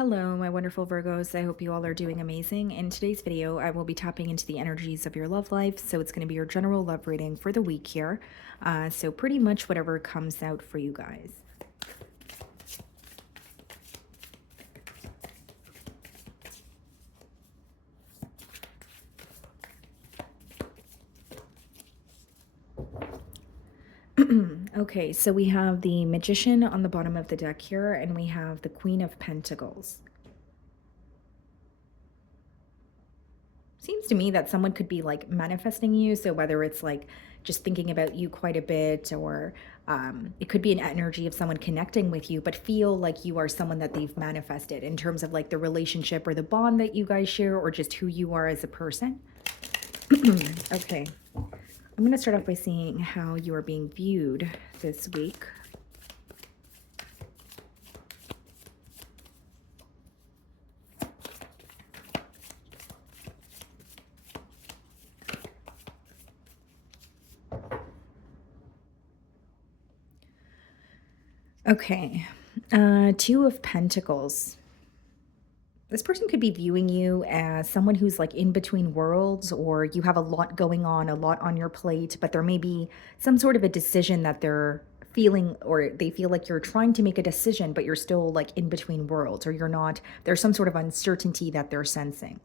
Hello, my wonderful Virgos. I hope you all are doing amazing. In today's video, I will be tapping into the energies of your love life. So it's going to be your general love reading for the week here. So pretty much whatever comes out for you guys. Okay, so we have the Magician on the bottom of the deck here, and we have the Queen of Pentacles. Seems to me that someone could be like manifesting you. So whether it's like just thinking about you quite a bit, or it could be an energy of someone connecting with you, but feel like you are someone that they've manifested in terms of like the relationship or the bond that you guys share, or just who you are as a person. Okay. I'm going to start off by seeing how you are being viewed this week. Okay. Two of Pentacles. This person could be viewing you as someone who's like in between worlds, or you have a lot going on, a lot on your plate, but there may be some sort of a decision that they're feeling, or they feel like you're trying to make a decision, but you're still like in between worlds, or you're not, there's some sort of uncertainty that they're sensing.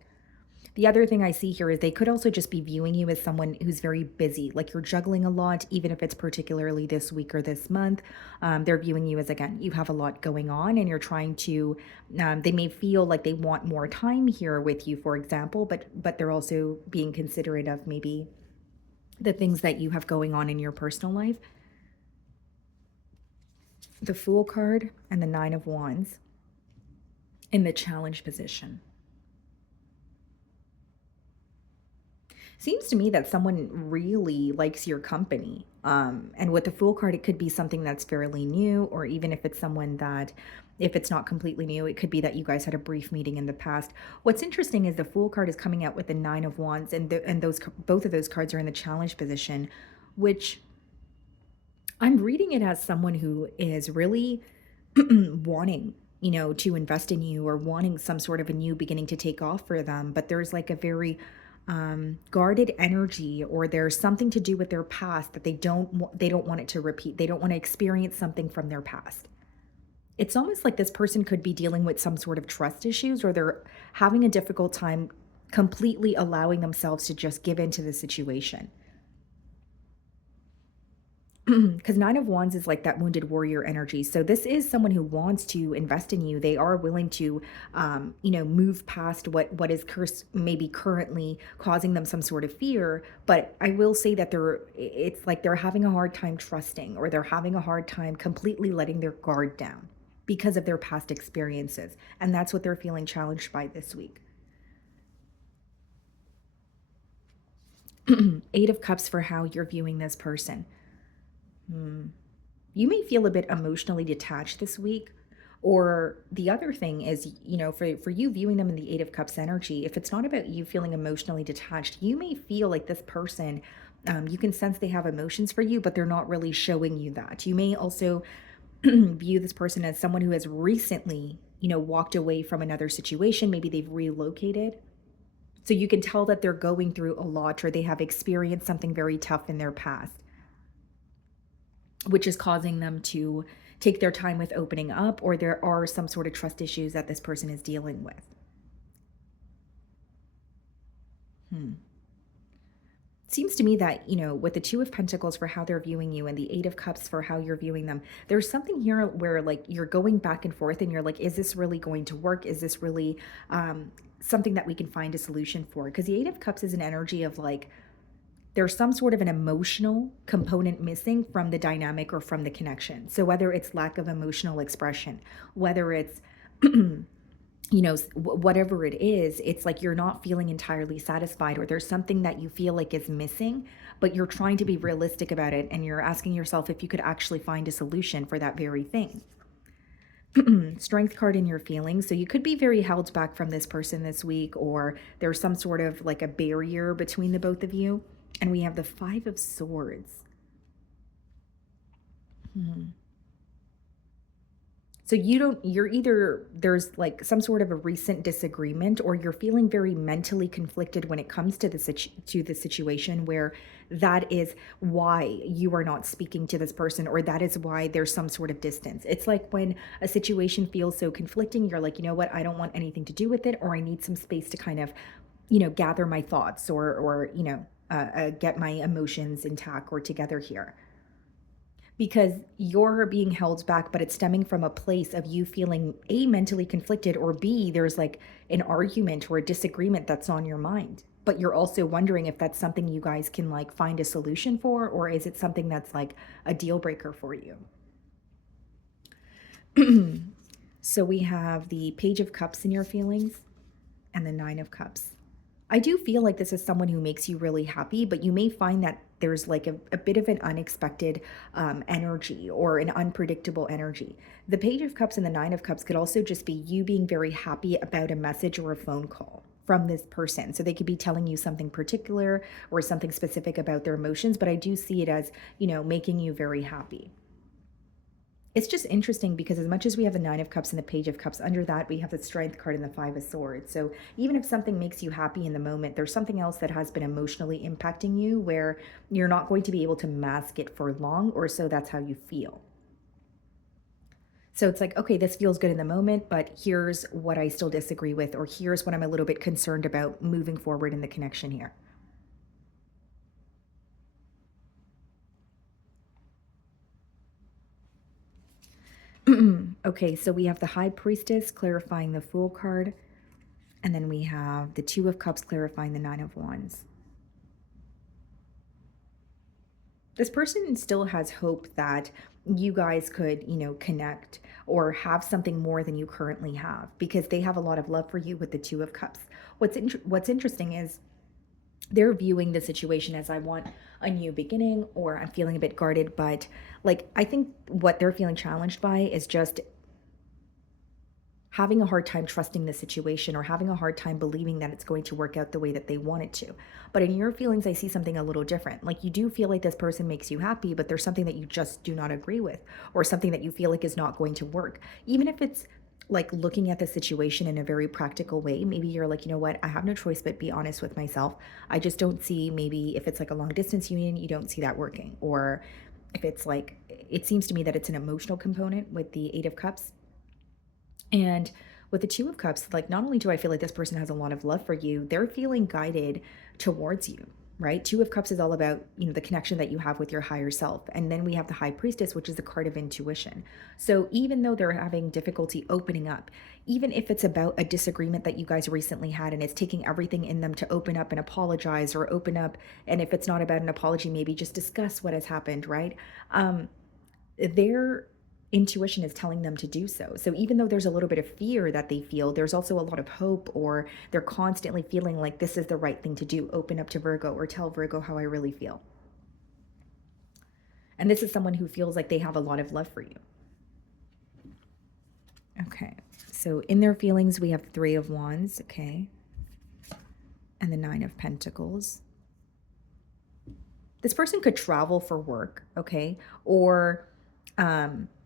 The other thing I see here is they could also just be viewing you as someone who's very busy, like you're juggling a lot, even if it's particularly this week or this month. They're viewing you as, again, you have a lot going on and you're trying to, they may feel like they want more time here with you, for example, but they're also being considerate of maybe the things that you have going on in your personal life. The Fool card and the Nine of Wands in the challenge position. Seems to me that someone really likes your company. And with the Fool card, it could be something that's fairly new, or even if it's someone that, if it's not completely new, it could be that you guys had a brief meeting in the past. What's interesting is the Fool card is coming out with the Nine of Wands, and those, both of those cards are in the challenge position, which I'm reading it as someone who is really wanting, to invest in you, or wanting some sort of a new beginning to take off for them. But there's like a very guarded energy, or there's something to do with their past that they don't want it to repeat. They don't want to experience something from their past. It's almost like this person could be dealing with some sort of trust issues, or they're having a difficult time completely allowing themselves to just give into the situation. Because Nine of Wands is like that wounded warrior energy. So this is someone who wants to invest in you. They are willing to, move past what is maybe currently causing them some sort of fear. But I will say that it's like they're having a hard time trusting, or they're having a hard time completely letting their guard down because of their past experiences. And that's what they're feeling challenged by this week. Eight of Cups for how you're viewing this person. You may feel a bit emotionally detached this week. Or the other thing is, for you viewing them in the Eight of Cups energy, if it's not about you feeling emotionally detached, you may feel like this person, you can sense they have emotions for you, but they're not really showing you that. You may also view this person as someone who has recently, walked away from another situation. Maybe they've relocated. So you can tell that they're going through a lot, or they have experienced something very tough in their past, which is causing them to take their time with opening up, or there are some sort of trust issues that this person is dealing with. Seems to me that, with the Two of Pentacles for how they're viewing you, and the Eight of Cups for how you're viewing them, there's something here where like you're going back and forth, and you're like, is this really going to work? Is this really something that we can find a solution for? Because the Eight of Cups is an energy of like, there's some sort of an emotional component missing from the dynamic or from the connection. So whether it's lack of emotional expression, whether it's, whatever it is, it's like you're not feeling entirely satisfied, or there's something that you feel like is missing, but you're trying to be realistic about it. And you're asking yourself if you could actually find a solution for that very thing. Strength card in your feelings. So you could be very held back from this person this week, or there's some sort of like a barrier between the both of you. And we have the Five of Swords. So you're either there's like some sort of a recent disagreement, or you're feeling very mentally conflicted when it comes to to the situation where that is why you are not speaking to this person, or that is why there's some sort of distance. It's like when a situation feels so conflicting, you're like, you know what, I don't want anything to do with it, or I need some space to kind of, gather my thoughts, or get my emotions intact or together here, because you're being held back, but it's stemming from a place of you feeling A, mentally conflicted, or B, there's like an argument or a disagreement that's on your mind. But you're also wondering if that's something you guys can like find a solution for, or is it something that's like a deal breaker for you? So we have the Page of Cups in your feelings and the Nine of Cups. I do feel like this is someone who makes you really happy, but you may find that there's like a bit of an unexpected energy, or an unpredictable energy. The Page of Cups and the Nine of Cups could also just be you being very happy about a message or a phone call from this person. So they could be telling you something particular or something specific about their emotions, but I do see it as, making you very happy. It's just interesting because as much as we have the Nine of Cups and the Page of Cups, under that we have the Strength card and the Five of Swords. So even if something makes you happy in the moment, there's something else that has been emotionally impacting you where you're not going to be able to mask it for long, or so that's how you feel. So it's like, okay, this feels good in the moment, but here's what I still disagree with, or here's what I'm a little bit concerned about moving forward in the connection here. Okay, so we have the High Priestess clarifying the Fool card, and then we have the Two of Cups clarifying the Nine of Wands. This person still has hope that you guys could, connect or have something more than you currently have, because they have a lot of love for you with the Two of Cups. What's interesting is they're viewing the situation as, I want a new beginning, or I'm feeling a bit guarded, but like I think what they're feeling challenged by is just having a hard time trusting the situation, or having a hard time believing that it's going to work out the way that they want it to. But in your feelings, I see something a little different. Like you do feel like this person makes you happy, but there's something that you just do not agree with, or something that you feel like is not going to work. Even if it's like looking at the situation in a very practical way, maybe you're like, you know what, I have no choice but be honest with myself. I just don't see, maybe if it's like a long distance union, you don't see that working. Or if it's like, it seems to me that it's an emotional component with the Eight of Cups, and with the Two of Cups, like not only do I feel like this person has a lot of love for you, they're feeling guided towards you, right? Two of Cups is all about, the connection that you have with your higher self. And then we have the High Priestess, which is the card of intuition. So even though they're having difficulty opening up, even if it's about a disagreement that you guys recently had and it's taking everything in them to open up and apologize, or open up, and if it's not about an apology, maybe just discuss what has happened, right? Their intuition is telling them to do so. So even though there's a little bit of fear that they feel, there's also a lot of hope, or they're constantly feeling like this is the right thing to do. Open up to Virgo, or tell Virgo how I really feel. And this is someone who feels like they have a lot of love for you. Okay. So in their feelings, we have the Three of Wands, okay? And the Nine of Pentacles. This person could travel for work, okay? Or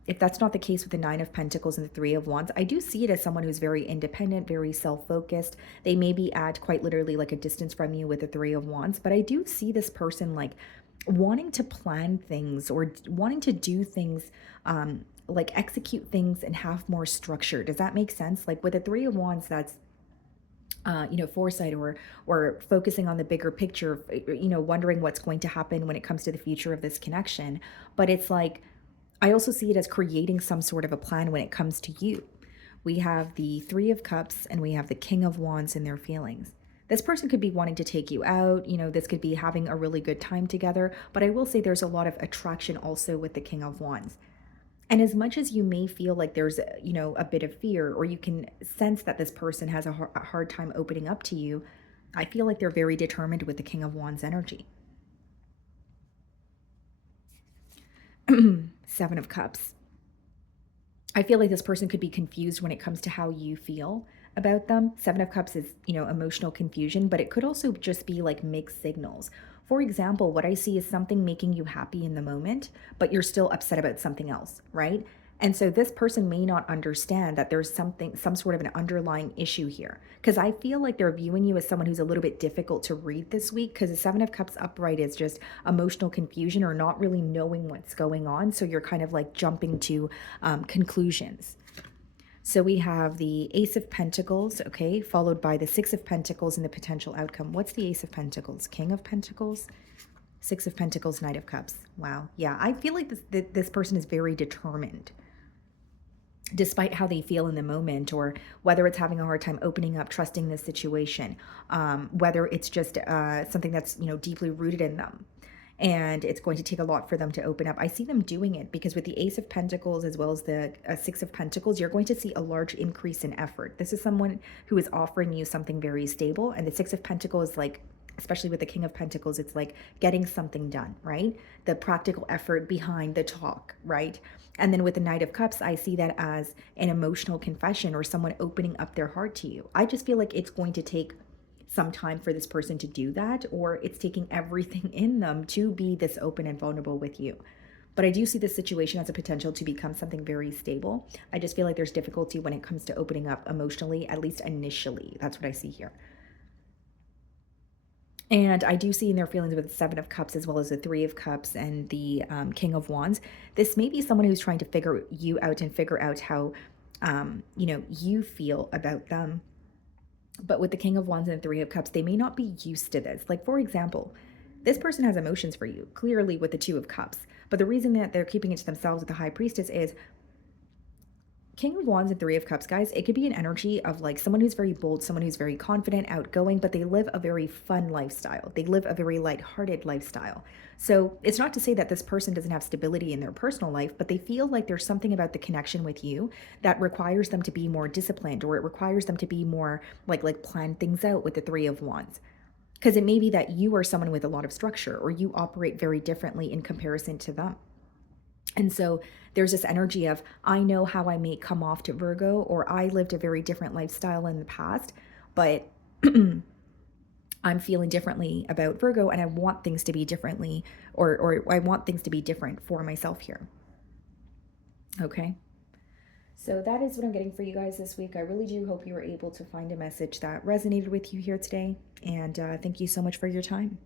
if that's not the case with the Nine of Pentacles and the Three of Wands, I do see it as someone who's very independent, very self-focused. They may be at quite literally like a distance from you with the Three of Wands, but I do see this person like wanting to plan things, or wanting to do things, like execute things and have more structure. Does that make sense? Like with the Three of Wands, that's foresight, or focusing on the bigger picture, wondering what's going to happen when it comes to the future of this connection. But it's like, I also see it as creating some sort of a plan when it comes to you. We have the Three of Cups and we have the King of Wands in their feelings. This person could be wanting to take you out, this could be having a really good time together, but I will say there's a lot of attraction also with the King of Wands. And as much as you may feel like there's, a bit of fear, or you can sense that this person has a hard time opening up to you, I feel like they're very determined with the King of Wands energy. Seven of Cups. I feel like this person could be confused when it comes to how you feel about them. Seven of Cups is, emotional confusion, but it could also just be like mixed signals. For example, what I see is something making you happy in the moment, but you're still upset about something else, right? And so this person may not understand that there's some sort of an underlying issue here. Because I feel like they're viewing you as someone who's a little bit difficult to read this week, because the Seven of Cups upright is just emotional confusion or not really knowing what's going on. So you're kind of like jumping to conclusions. So we have the Ace of Pentacles, okay, followed by the Six of Pentacles and the potential outcome. What's the Ace of Pentacles? King of Pentacles? Six of Pentacles, Knight of Cups. Wow. Yeah, I feel like this person is very determined despite how they feel in the moment, or whether it's having a hard time opening up, trusting this situation, whether it's just something that's, deeply rooted in them. And it's going to take a lot for them to open up. I see them doing it because with the Ace of Pentacles as well as the Six of Pentacles, you're going to see a large increase in effort. This is someone who is offering you something very stable. And the Six of Pentacles, like, especially with the King of Pentacles, it's like getting something done, right? The practical effort behind the talk, right? And then with the Knight of Cups, I see that as an emotional confession or someone opening up their heart to you. I just feel like it's going to take some time for this person to do that, or it's taking everything in them to be this open and vulnerable with you. But I do see this situation as a potential to become something very stable. I just feel like there's difficulty when it comes to opening up emotionally, at least initially. That's what I see here. And I do see in their feelings with the Seven of Cups as well as the Three of Cups and the King of Wands. This may be someone who's trying to figure you out and figure out how, you feel about them. But with the King of Wands and the Three of Cups, they may not be used to this. Like, for example, this person has emotions for you, clearly with the Two of Cups. But the reason that they're keeping it to themselves with the High Priestess is King of Wands and Three of Cups, guys, it could be an energy of like someone who's very bold, someone who's very confident, outgoing, but they live a very fun lifestyle. They live a very lighthearted lifestyle. So it's not to say that this person doesn't have stability in their personal life, but they feel like there's something about the connection with you that requires them to be more disciplined, or it requires them to be more like plan things out with the Three of Wands. Because it may be that you are someone with a lot of structure, or you operate very differently in comparison to them. And so there's this energy of, I know how I may come off to Virgo, or I lived a very different lifestyle in the past, but I'm feeling differently about Virgo, and I want things to be differently, or I want things to be different for myself here. Okay. So that is what I'm getting for you guys this week. I really do hope you were able to find a message that resonated with you here today. And thank you so much for your time.